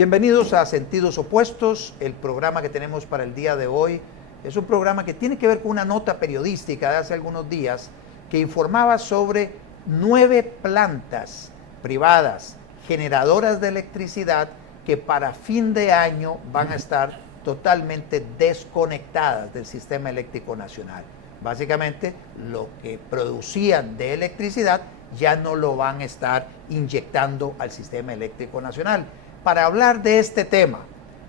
Bienvenidos a Sentidos Opuestos, el programa que tenemos para el día de hoy. Es un programa que tiene que ver con una nota periodística de hace algunos días que informaba sobre 9 plantas privadas generadoras de electricidad que para fin de año van a estar totalmente desconectadas del sistema eléctrico nacional. Básicamente, lo que producían de electricidad ya no lo van a estar inyectando al sistema eléctrico nacional. Para hablar de este tema,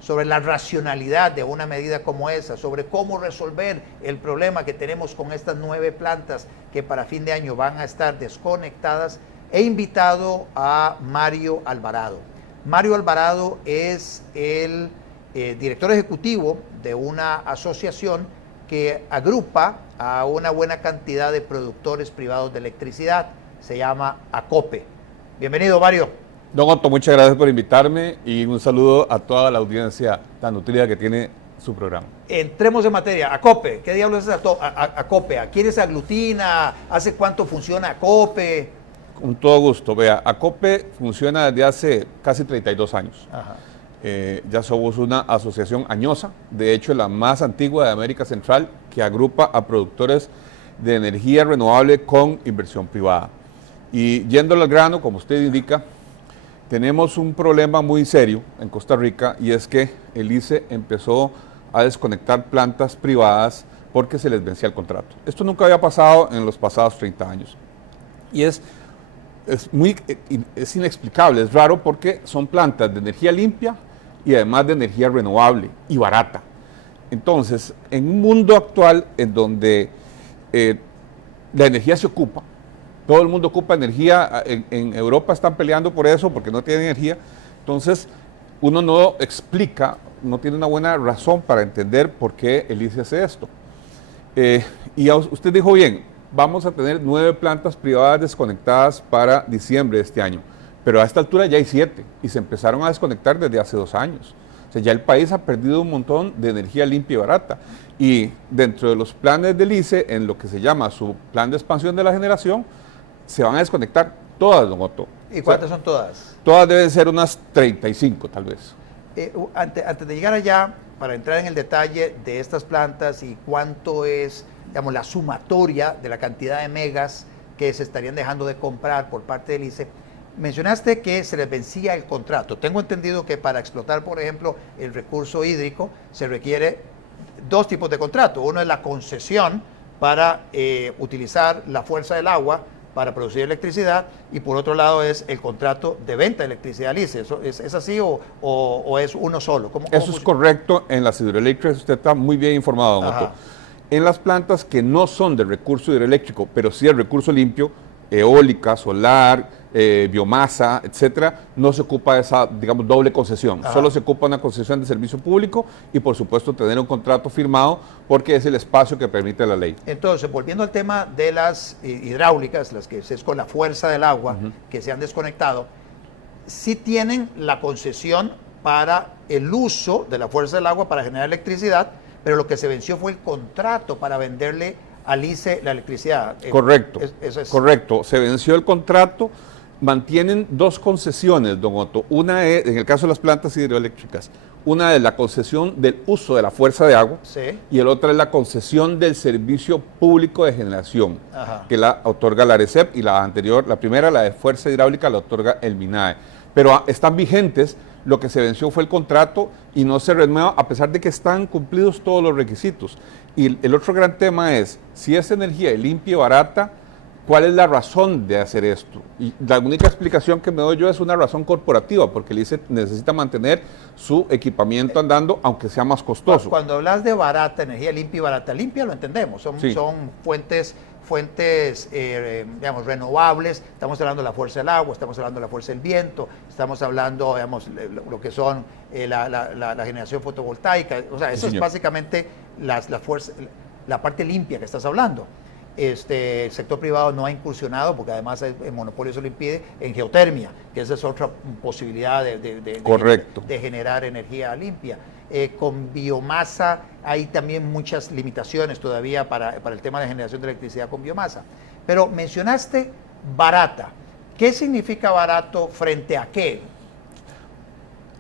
sobre la racionalidad de una medida como esa, sobre cómo resolver el problema que tenemos con estas 9 plantas que para fin de año van a estar desconectadas, he invitado a Mario Alvarado. Mario Alvarado es el director ejecutivo de una asociación que agrupa a una buena cantidad de productores privados de electricidad. Se llama ACOPE. Bienvenido, Mario. Don Otto, muchas gracias por invitarme y un saludo a toda la audiencia tan nutrida que tiene su programa. Entremos en materia. ACOPE, ¿qué diablos es ACOPE? ¿A quién se aglutina? ¿Hace cuánto funciona ACOPE? Con todo gusto. Vea, ACOPE funciona desde hace casi 32 años. Ajá. Ya somos una asociación añosa, de hecho la más antigua de América Central, que agrupa a productores de energía renovable con inversión privada. Y yendo al grano, como usted indica, tenemos un problema muy serio en Costa Rica y es que el ICE empezó a desconectar plantas privadas porque se les vencía el contrato. Esto nunca había pasado en los pasados 30 años. Y es inexplicable, es raro porque son plantas de energía limpia y además de energía renovable y barata. Entonces, en un mundo actual en donde la energía se ocupa, todo el mundo ocupa energía, en Europa están peleando por eso porque no tienen energía, entonces uno no explica, no tiene una buena razón para entender por qué el ICE hace esto. Y usted dijo bien, vamos a tener 9 plantas privadas desconectadas para diciembre de este año, pero a esta altura ya hay 7 y se empezaron a desconectar desde hace 2 años. O sea, ya el país ha perdido un montón de energía limpia y barata. Y dentro de los planes del ICE, en lo que se llama su plan de expansión de la generación, se van a desconectar todas, don Otto. ¿Y cuántas son todas? Todas deben ser unas 35, tal vez. Antes de llegar allá, para entrar en el detalle de estas plantas y cuánto es, digamos, la sumatoria de la cantidad de megas que se estarían dejando de comprar por parte del ICE, mencionaste que se les vencía el contrato. Tengo entendido que para explotar, por ejemplo, el recurso hídrico se requiere 2 tipos de contrato. Uno es la concesión para utilizar la fuerza del agua para producir electricidad, y por otro lado es el contrato de venta de electricidad al ICE. ¿Es así o es uno solo? ¿Cómo Eso es correcto. En las hidroeléctricas usted está muy bien informado, don Otto. En las plantas que no son de recurso hidroeléctrico, pero sí de recurso limpio, eólica, solar, biomasa, etcétera, no se ocupa esa, digamos, doble concesión. Solo se ocupa una concesión de servicio público y, por supuesto, tener un contrato firmado porque es el espacio que permite la ley. Entonces, volviendo al tema de las hidráulicas, las que es con la fuerza del agua, que se han desconectado, sí tienen la concesión para el uso de la fuerza del agua para generar electricidad, pero lo que se venció fue el contrato para venderle al ICE la electricidad. Correcto, correcto. Se venció el contrato. Mantienen 2 concesiones, don Otto. Una es, en el caso de las plantas hidroeléctricas, una es la concesión del uso de la fuerza de agua, sí, y el otro es la concesión del servicio público de generación, que la otorga la ARECEP, y la anterior, la primera, la de fuerza hidráulica, la otorga el MINAE. Pero están vigentes. Lo que se venció fue el contrato y no se renueva a pesar de que están cumplidos todos los requisitos. Y el otro gran tema es, si es energía limpia y barata, ¿cuál es la razón de hacer esto? Y la única explicación que me doy yo es una razón corporativa, porque el ICE necesita mantener su equipamiento andando, aunque sea más costoso. Cuando hablas de barata, energía limpia y barata, limpia lo entendemos, son fuentes digamos, renovables. Estamos hablando de la fuerza del agua, estamos hablando de la fuerza del viento, estamos hablando, digamos, lo que son la generación fotovoltaica. O sea, eso es básicamente la parte limpia que estás hablando. El sector privado no ha incursionado, porque además el monopolio se lo impide, en geotermia, que esa es otra posibilidad de generar energía limpia. Con biomasa hay también muchas limitaciones todavía para el tema de generación de electricidad con biomasa. Pero mencionaste barata. ¿Qué significa barato frente a qué?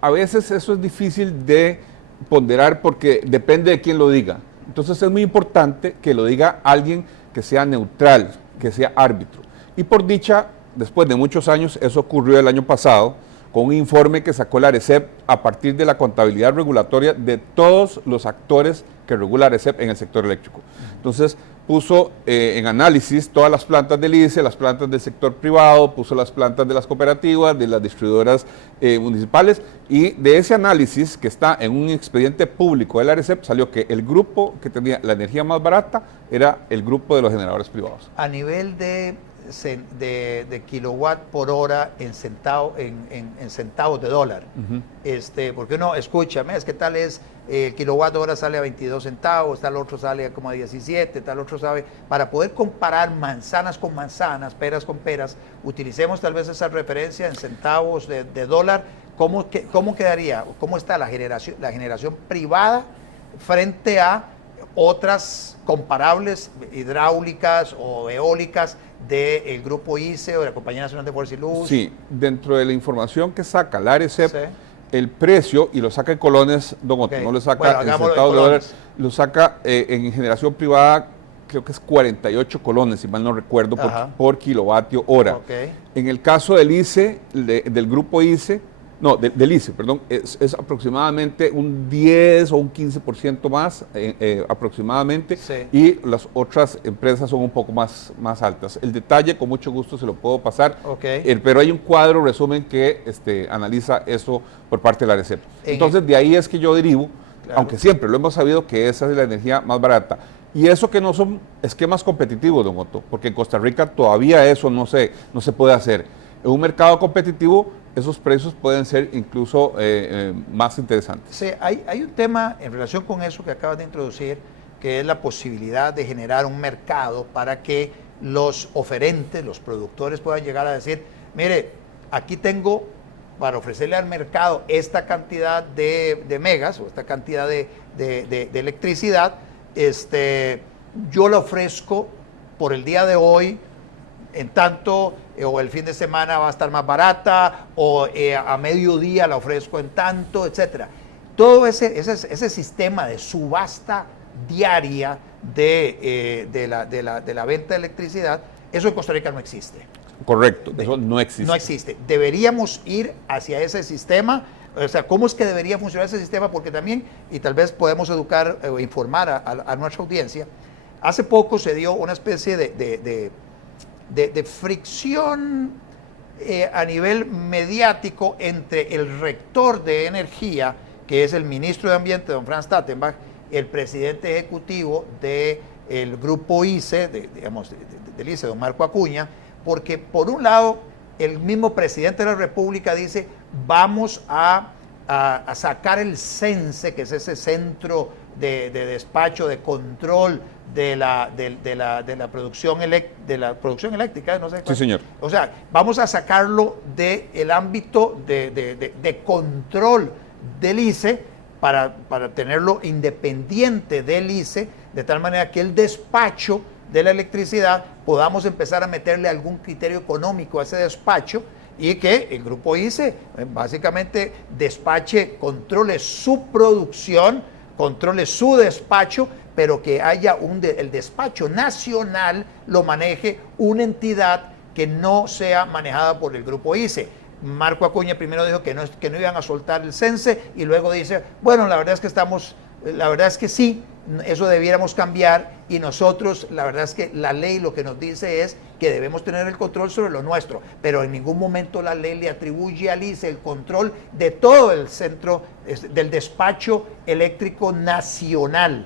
a veces eso es difícil de ponderar porque depende de quién lo diga. Entonces es muy importante que lo diga alguien que sea neutral, que sea árbitro. Y por dicha, después de muchos años, eso ocurrió el año pasado, con un informe que sacó la ARECEP a partir de la contabilidad regulatoria de todos los actores que regula la ARECEP en el sector eléctrico. Entonces puso en análisis todas las plantas del ICE, las plantas del sector privado, puso las plantas de las cooperativas, de las distribuidoras municipales, y de ese análisis que está en un expediente público de la ARECEP salió que el grupo que tenía la energía más barata era el grupo de los generadores privados. A nivel de kilowatt por hora en centavos de dólar. Porque uno, escúchame, es que tal es, el kilowatt hora sale a 22 centavos, tal otro sale como a 17, tal otro sabe. Para poder comparar manzanas con manzanas, peras con peras, utilicemos tal vez esa referencia en centavos de dólar. ¿Cómo quedaría? ¿Cómo está la generación privada frente a otras comparables hidráulicas o eólicas del grupo ICE o de la Compañía Nacional de Fuerza y Luz? Sí, dentro de la información que saca la ARECEP, Sí. el precio, y lo saca en colones, don Otto, no lo saca en centavos de dólares, lo saca en generación privada, creo que es 48 colones, si mal no recuerdo, por kilovatio hora. En el caso del ICE, del grupo ICE, no, del ICE, perdón, es aproximadamente un 10 o un 15% más aproximadamente, Sí. y las otras empresas son un poco más altas. El detalle, con mucho gusto, se lo puedo pasar, pero hay un cuadro resumen que analiza eso por parte de la ARECEP. Entonces, de ahí es que yo derivo, aunque siempre lo hemos sabido, que esa es la energía más barata. Y eso que no son esquemas competitivos, don Otto, porque en Costa Rica todavía eso no se puede hacer. En un mercado competitivo, esos precios pueden ser incluso más interesantes. Sí, hay un tema en relación con eso que acabas de introducir, que es la posibilidad de generar un mercado para que los oferentes, los productores puedan llegar a decir, mire, aquí tengo para ofrecerle al mercado esta cantidad de megas o esta cantidad de electricidad, yo la ofrezco por el día de hoy, en tanto, o el fin de semana va a estar más barata, o a mediodía la ofrezco en tanto, etcétera. Todo ese sistema de subasta diaria de la venta de electricidad, eso en Costa Rica no existe. Correcto, eso no existe. No existe. Deberíamos ir hacia ese sistema. O sea, ¿cómo es que debería funcionar ese sistema? Porque también, y tal vez podemos educar o informar a nuestra audiencia, hace poco se dio una especie de fricción a nivel mediático entre el rector de energía, que es el ministro de Ambiente, don Franz Tattenbach, el presidente ejecutivo del grupo ICE, del ICE, don Marco Acuña, porque por un lado, el mismo presidente de la República dice, vamos a sacar el CENSE, que es ese centro de despacho, de control de la producción eléctrica, no sé. Sí, señor. O sea, vamos a sacarlo del ámbito de control del ICE para tenerlo independiente del ICE, de tal manera que el despacho de la electricidad podamos empezar a meterle algún criterio económico a ese despacho y que el grupo ICE básicamente despache, controle su producción, controle su despacho, pero que haya el despacho nacional lo maneje una entidad que no sea manejada por el grupo ICE. Marco Acuña primero dijo que no iban a soltar el CENSE y luego dice, bueno, la verdad es que sí, eso debiéramos cambiar y nosotros, la verdad es que la ley lo que nos dice es que debemos tener el control sobre lo nuestro, pero en ningún momento la ley le atribuye al ICE el control de todo el centro del despacho eléctrico nacional.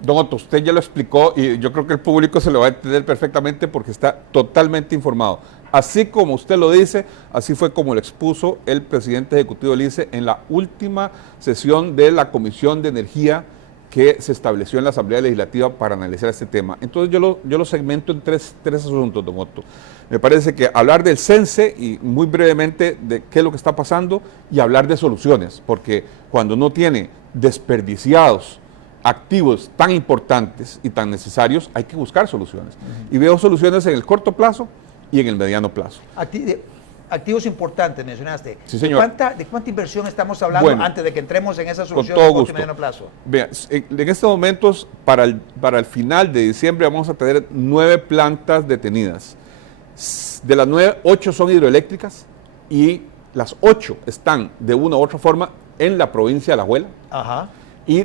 Don Otto, usted ya lo explicó y yo creo que el público se lo va a entender perfectamente porque está totalmente informado. Así como usted lo dice, así fue como lo expuso el presidente ejecutivo del ICE en la última sesión de la Comisión de Energía que se estableció en la Asamblea Legislativa para analizar este tema. Entonces yo lo segmento en tres asuntos, don Otto. Me parece que hablar del CENSE y muy brevemente de qué es lo que está pasando y hablar de soluciones, porque cuando uno tiene desperdiciados activos tan importantes y tan necesarios, hay que buscar soluciones. Y veo soluciones en el corto plazo y en el mediano plazo. activos importantes mencionaste. Sí, señor. ¿De cuánta inversión estamos hablando antes de que entremos en esa solución de corto y mediano plazo? Vean, en estos momentos, para el final de diciembre, vamos a tener 9 plantas detenidas. De las 9, 8 son hidroeléctricas y las 8 están de una u otra forma en la provincia de Alajuela. Ajá. Y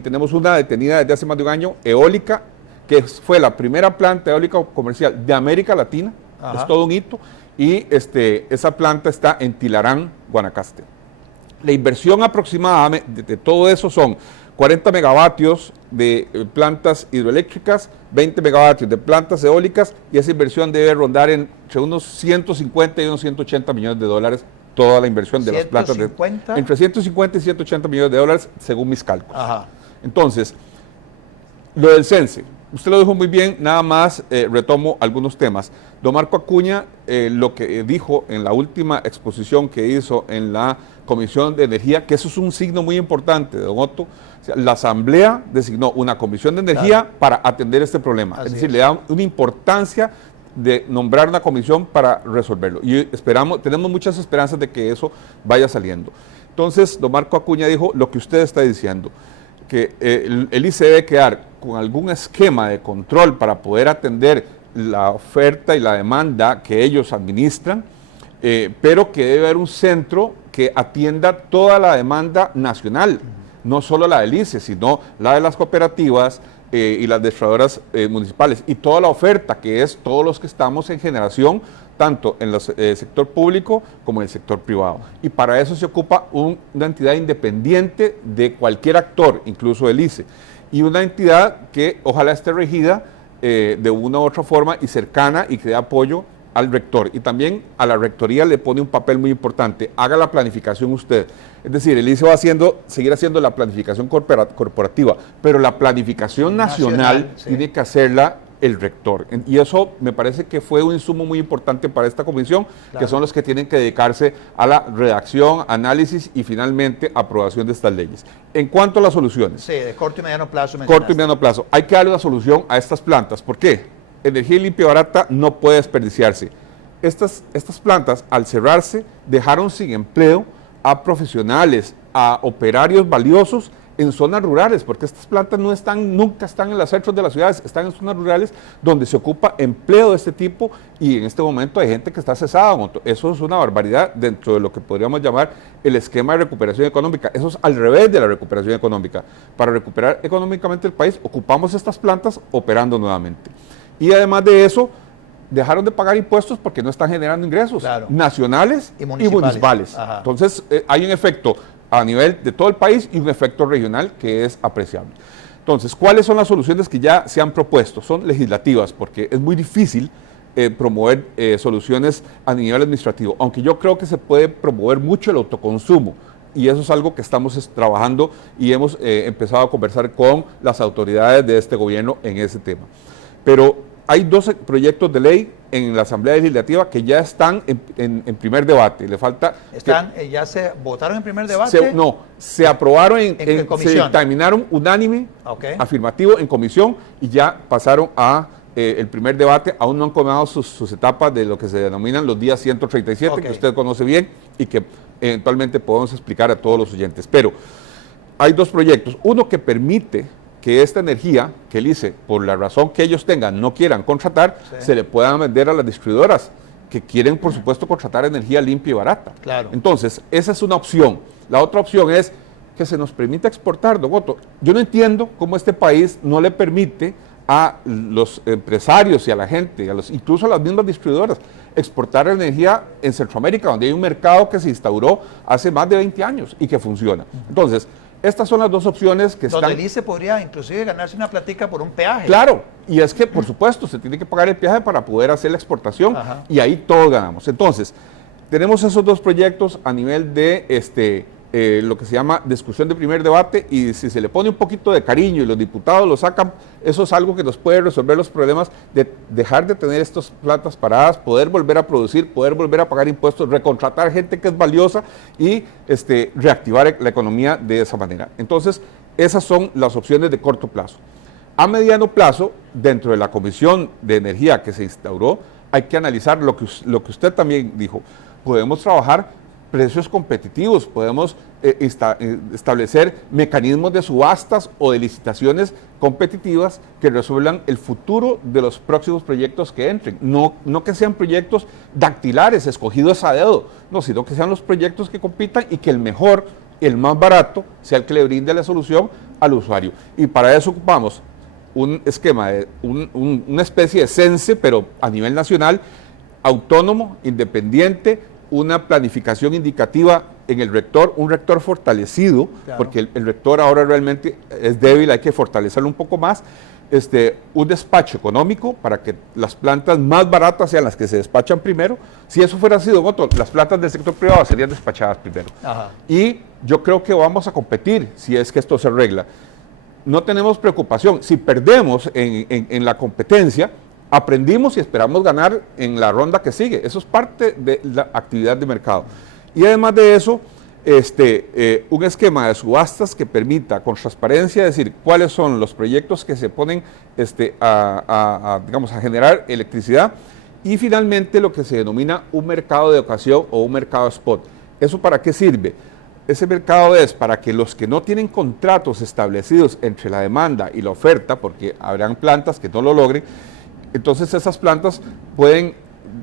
tenemos una detenida desde hace más de un año, eólica, que fue la primera planta eólica comercial de América Latina. Ajá. Es todo un hito. Y esa planta está en Tilarán, Guanacaste. La inversión aproximada de todo eso son 40 megavatios de plantas hidroeléctricas, 20 megavatios de plantas eólicas, y esa inversión debe rondar entre unos 150 y unos 180 millones de dólares, toda la inversión de las plantas. Entre 150 y 180 millones de dólares, según mis cálculos. Ajá. Entonces, lo del CENSE, usted lo dijo muy bien, nada más retomo algunos temas. Don Marco Acuña, lo que dijo en la última exposición que hizo en la Comisión de Energía, que eso es un signo muy importante, don Otto. O sea, la Asamblea designó una Comisión de Energía para atender este problema. Es decir, le da una importancia de nombrar una comisión para resolverlo. Y tenemos muchas esperanzas de que eso vaya saliendo. Entonces, don Marco Acuña dijo lo que usted está diciendo, que el ICE debe quedar con algún esquema de control para poder atender la oferta y la demanda que ellos administran, pero que debe haber un centro que atienda toda la demanda nacional, no solo la del ICE, sino la de las cooperativas y las distribuidoras municipales, y toda la oferta, que es todos los que estamos en generación, tanto en el sector público como en el sector privado. Y para eso se ocupa una entidad independiente de cualquier actor, incluso el ICE, y una entidad que ojalá esté regida de una u otra forma y cercana y que dé apoyo al rector. Y también a la rectoría le pone un papel muy importante. Haga la planificación usted. Es decir, el ICE va a seguir haciendo la planificación corporativa, pero la planificación nacional tiene que hacerla el rector. Y eso me parece que fue un insumo muy importante para esta comisión, claro, que son los que tienen que dedicarse a la redacción, análisis y finalmente aprobación de estas leyes. En cuanto a las soluciones. Sí, de corto y mediano plazo. Corto y mediano plazo. Hay que darle una solución a estas plantas. ¿Por qué? Energía limpia y barata no puede desperdiciarse. Estas plantas, al cerrarse, dejaron sin empleo a profesionales, a operarios valiosos en zonas rurales, porque estas plantas nunca están en los centros de las ciudades, están en zonas rurales donde se ocupa empleo de este tipo, y en este momento hay gente que está cesada. Eso es una barbaridad dentro de lo que podríamos llamar el esquema de recuperación económica. Eso es al revés de la recuperación económica. Para recuperar económicamente el país, ocupamos estas plantas operando nuevamente. Y además de eso, dejaron de pagar impuestos porque no están generando ingresos, claro, nacionales y municipales. Entonces, hay un efecto a nivel de todo el país y un efecto regional que es apreciable. Entonces, ¿cuáles son las soluciones que ya se han propuesto? Son legislativas, porque es muy difícil promover soluciones a nivel administrativo, aunque yo creo que se puede promover mucho el autoconsumo, y eso es algo que estamos trabajando y hemos empezado a conversar con las autoridades de este gobierno en ese tema. Pero hay 12 proyectos de ley en la Asamblea Legislativa que ya están en primer debate. Le falta... ¿Ya se votaron en primer debate? Se aprobaron en comisión. Se dictaminaron unánime, afirmativo en comisión, y ya pasaron a el primer debate. Aún no han comenzado sus etapas de lo que se denominan los días 137, que usted conoce bien y que eventualmente podemos explicar a todos los oyentes. Pero hay 2 proyectos. Uno que permite que esta energía, que el ICE, por la razón que ellos tengan, no quieran contratar, se le puedan vender a las distribuidoras, que quieren, por supuesto, contratar energía limpia y barata. Claro. Entonces, esa es una opción. La otra opción es que se nos permita exportar, don Otto. Yo no entiendo cómo este país no le permite a los empresarios y a la gente, incluso a las mismas distribuidoras, exportar energía en Centroamérica, donde hay un mercado que se instauró hace más de 20 años y que funciona. Entonces, estas son las 2 opciones que están... Donde el ICE podría inclusive ganarse una platica por un peaje. Claro, y es que, por supuesto, se tiene que pagar el peaje para poder hacer la exportación, y ahí todos ganamos. Entonces, tenemos esos 2 proyectos a nivel de lo que se llama discusión de primer debate, y si se le pone un poquito de cariño y los diputados lo sacan, eso es algo que nos puede resolver los problemas de dejar de tener estas plantas paradas, poder volver a producir, poder volver a pagar impuestos, recontratar gente que es valiosa y reactivar la economía de esa manera. Entonces, esas son las opciones de corto plazo. A mediano plazo, dentro de la Comisión de Energía que se instauró, hay que analizar lo que usted también dijo, podemos trabajar precios competitivos, podemos establecer mecanismos de subastas o de licitaciones competitivas que resuelvan el futuro de los próximos proyectos que entren. No que sean proyectos dactilares, escogidos a dedo, no, sino que sean los proyectos que compitan y que el mejor, el más barato, sea el que le brinde la solución al usuario. Y para eso ocupamos un esquema, una especie de CENSE, pero a nivel nacional, autónomo, independiente, una planificación indicativa en el rector, un rector fortalecido, claro, porque el rector ahora realmente es débil, hay que fortalecerlo un poco más, un despacho económico para que las plantas más baratas sean las que se despachan primero. Si eso fuera así, don Otto, las plantas del sector privado serían despachadas primero. Ajá. Y yo creo que vamos a competir si es que esto se arregla. No tenemos preocupación. Si perdemos en la competencia, aprendimos y esperamos ganar en la ronda que sigue. Eso es parte de la actividad de mercado. Y además de eso, un esquema de subastas que permita con transparencia decir cuáles son los proyectos que se ponen digamos, a generar electricidad, y finalmente lo que se denomina un mercado de ocasión o un mercado spot. ¿Eso para qué sirve? Ese mercado es para que los que no tienen contratos establecidos entre la demanda y la oferta, porque habrán plantas que no lo logren, entonces esas plantas pueden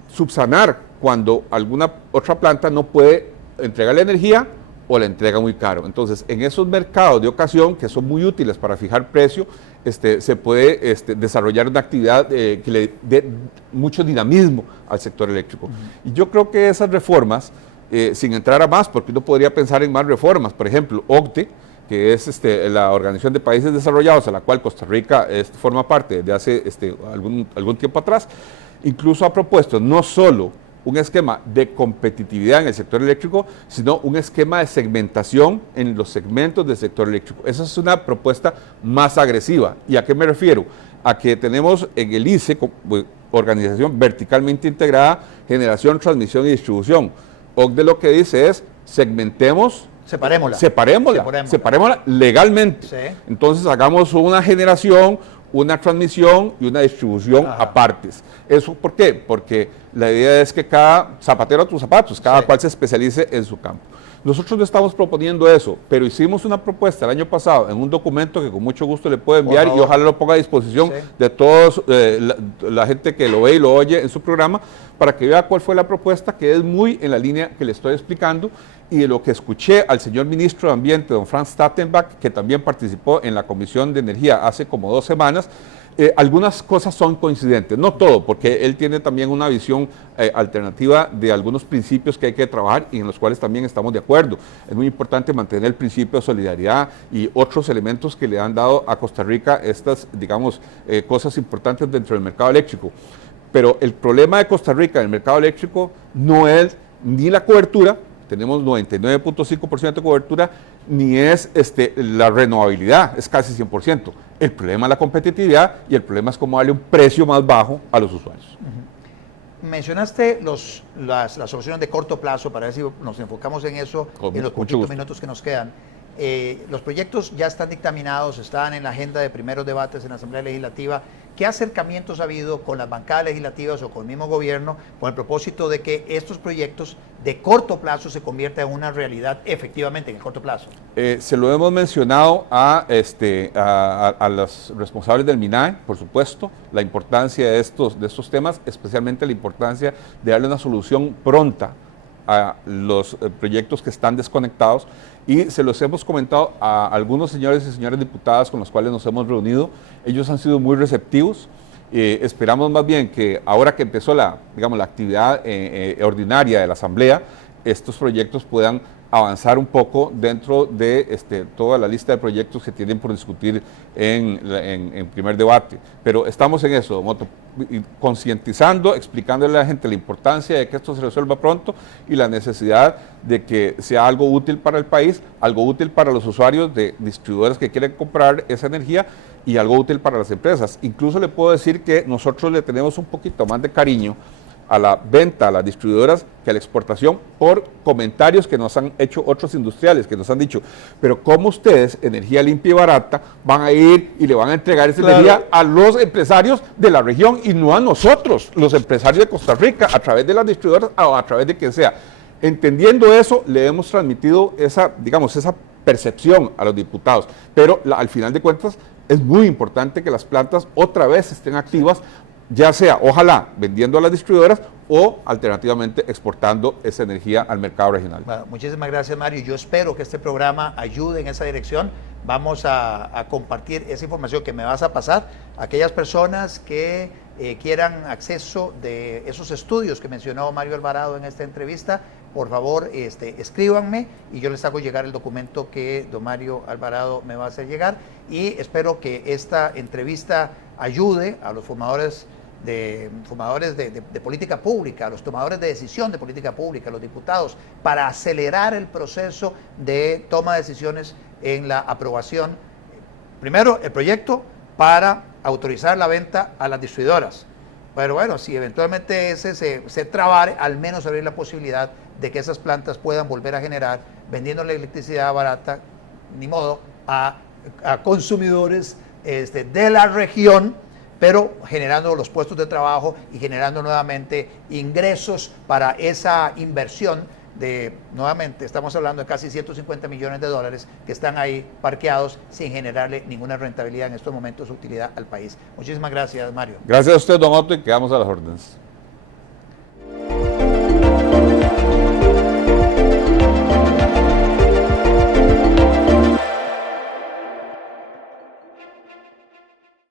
subsanar cuando alguna otra planta no puede entregar la energía o la entrega muy caro. Entonces, en esos mercados de ocasión, que son muy útiles para fijar precio, se puede desarrollar una actividad que le dé mucho dinamismo al sector eléctrico. Y yo creo que esas reformas, sin entrar a más, porque uno podría pensar en más reformas, por ejemplo, OCDE, que es la Organización de Países Desarrollados, a la cual Costa Rica forma parte desde hace algún tiempo atrás, incluso ha propuesto no solo un esquema de competitividad en el sector eléctrico, sino un esquema de segmentación en los segmentos del sector eléctrico. Esa es una propuesta más agresiva. ¿Y a qué me refiero? A que tenemos en el ICE, organización verticalmente integrada, generación, transmisión y distribución. OCDE lo que dice es, segmentemos, separémosla legalmente. Sí. Entonces hagamos una generación, una transmisión y una distribución apartes. ¿Eso por qué? Porque la idea es que cada zapatero a tus zapatos, cada cual se especialice en su campo. Nosotros no estamos proponiendo eso, pero hicimos una propuesta el año pasado en un documento que con mucho gusto le puedo enviar y ojalá lo ponga a disposición de todos la gente que lo ve y lo oye en su programa, para que vea cuál fue la propuesta, que es muy en la línea que le estoy explicando, y de lo que escuché al señor ministro de Ambiente, don Franz Stackenbach, que también participó en la Comisión de Energía hace como 2 semanas. Algunas cosas son coincidentes, no todo, porque él tiene también una visión alternativa de algunos principios que hay que trabajar y en los cuales también estamos de acuerdo. Es muy importante mantener el principio de solidaridad y otros elementos que le han dado a Costa Rica estas, digamos, cosas importantes dentro del mercado eléctrico. Pero el problema de Costa Rica en el mercado eléctrico no es ni la cobertura, tenemos 99.5% de cobertura, ni es la renovabilidad, es casi 100%. El problema es la competitividad y el problema es cómo darle un precio más bajo a los usuarios. Mencionaste las soluciones de corto plazo, para ver si nos enfocamos en eso en los poquitos minutos que nos quedan. Los proyectos ya están dictaminados, están en la agenda de primeros debates en la Asamblea Legislativa. ¿Qué acercamientos ha habido con las bancadas legislativas o con el mismo gobierno con el propósito de que estos proyectos de corto plazo se conviertan en una realidad efectivamente en el corto plazo? Se lo hemos mencionado a los responsables del MINAE, por supuesto, la importancia de estos temas, especialmente la importancia de darle una solución pronta a los proyectos que están desconectados, y se los hemos comentado a algunos señores y señoras diputadas con los cuales nos hemos reunido. Ellos han sido muy receptivos. Esperamos más bien que ahora que empezó la actividad ordinaria de la Asamblea, estos proyectos puedan avanzar un poco dentro de toda la lista de proyectos que tienen por discutir en primer debate. Pero estamos en eso, Moto, concientizando, explicándole a la gente la importancia de que esto se resuelva pronto y la necesidad de que sea algo útil para el país, algo útil para los usuarios de distribuidores que quieren comprar esa energía y algo útil para las empresas. Incluso le puedo decir que nosotros le tenemos un poquito más de cariño a la venta, a las distribuidoras, que a la exportación, por comentarios que nos han hecho otros industriales, que nos han dicho, pero ¿cómo ustedes, energía limpia y barata, van a ir y le van a entregar esa energía a los empresarios de la región y no a nosotros, los empresarios de Costa Rica, a través de las distribuidoras o a través de quien sea? Entendiendo eso, le hemos transmitido esa, digamos, esa percepción a los diputados, pero al final de cuentas es muy importante que las plantas otra vez estén activas, ya sea, ojalá, vendiendo a las distribuidoras o alternativamente exportando esa energía al mercado regional. Bueno, muchísimas gracias, Mario. Yo espero que este programa ayude en esa dirección. Vamos a compartir esa información que me vas a pasar a aquellas personas que quieran acceso de esos estudios que mencionó Mario Alvarado en esta entrevista. Por favor, escríbanme y yo les hago llegar el documento que don Mario Alvarado me va a hacer llegar, y espero que esta entrevista ayude a los formadores de política pública, a los tomadores de decisión de política pública, a los diputados, para acelerar el proceso de toma de decisiones en la aprobación. Primero, el proyecto para autorizar la venta a las distribuidoras. Pero bueno, si eventualmente ese se trabare, al menos abrir la posibilidad de que esas plantas puedan volver a generar, vendiendo la electricidad barata, ni modo, a consumidores de la región, pero generando los puestos de trabajo y generando nuevamente ingresos para esa inversión nuevamente, estamos hablando de casi 150 millones de dólares que están ahí parqueados sin generarle ninguna rentabilidad en estos momentos, utilidad al país. Muchísimas gracias, Mario. Gracias a usted, don Otto, y quedamos a las órdenes.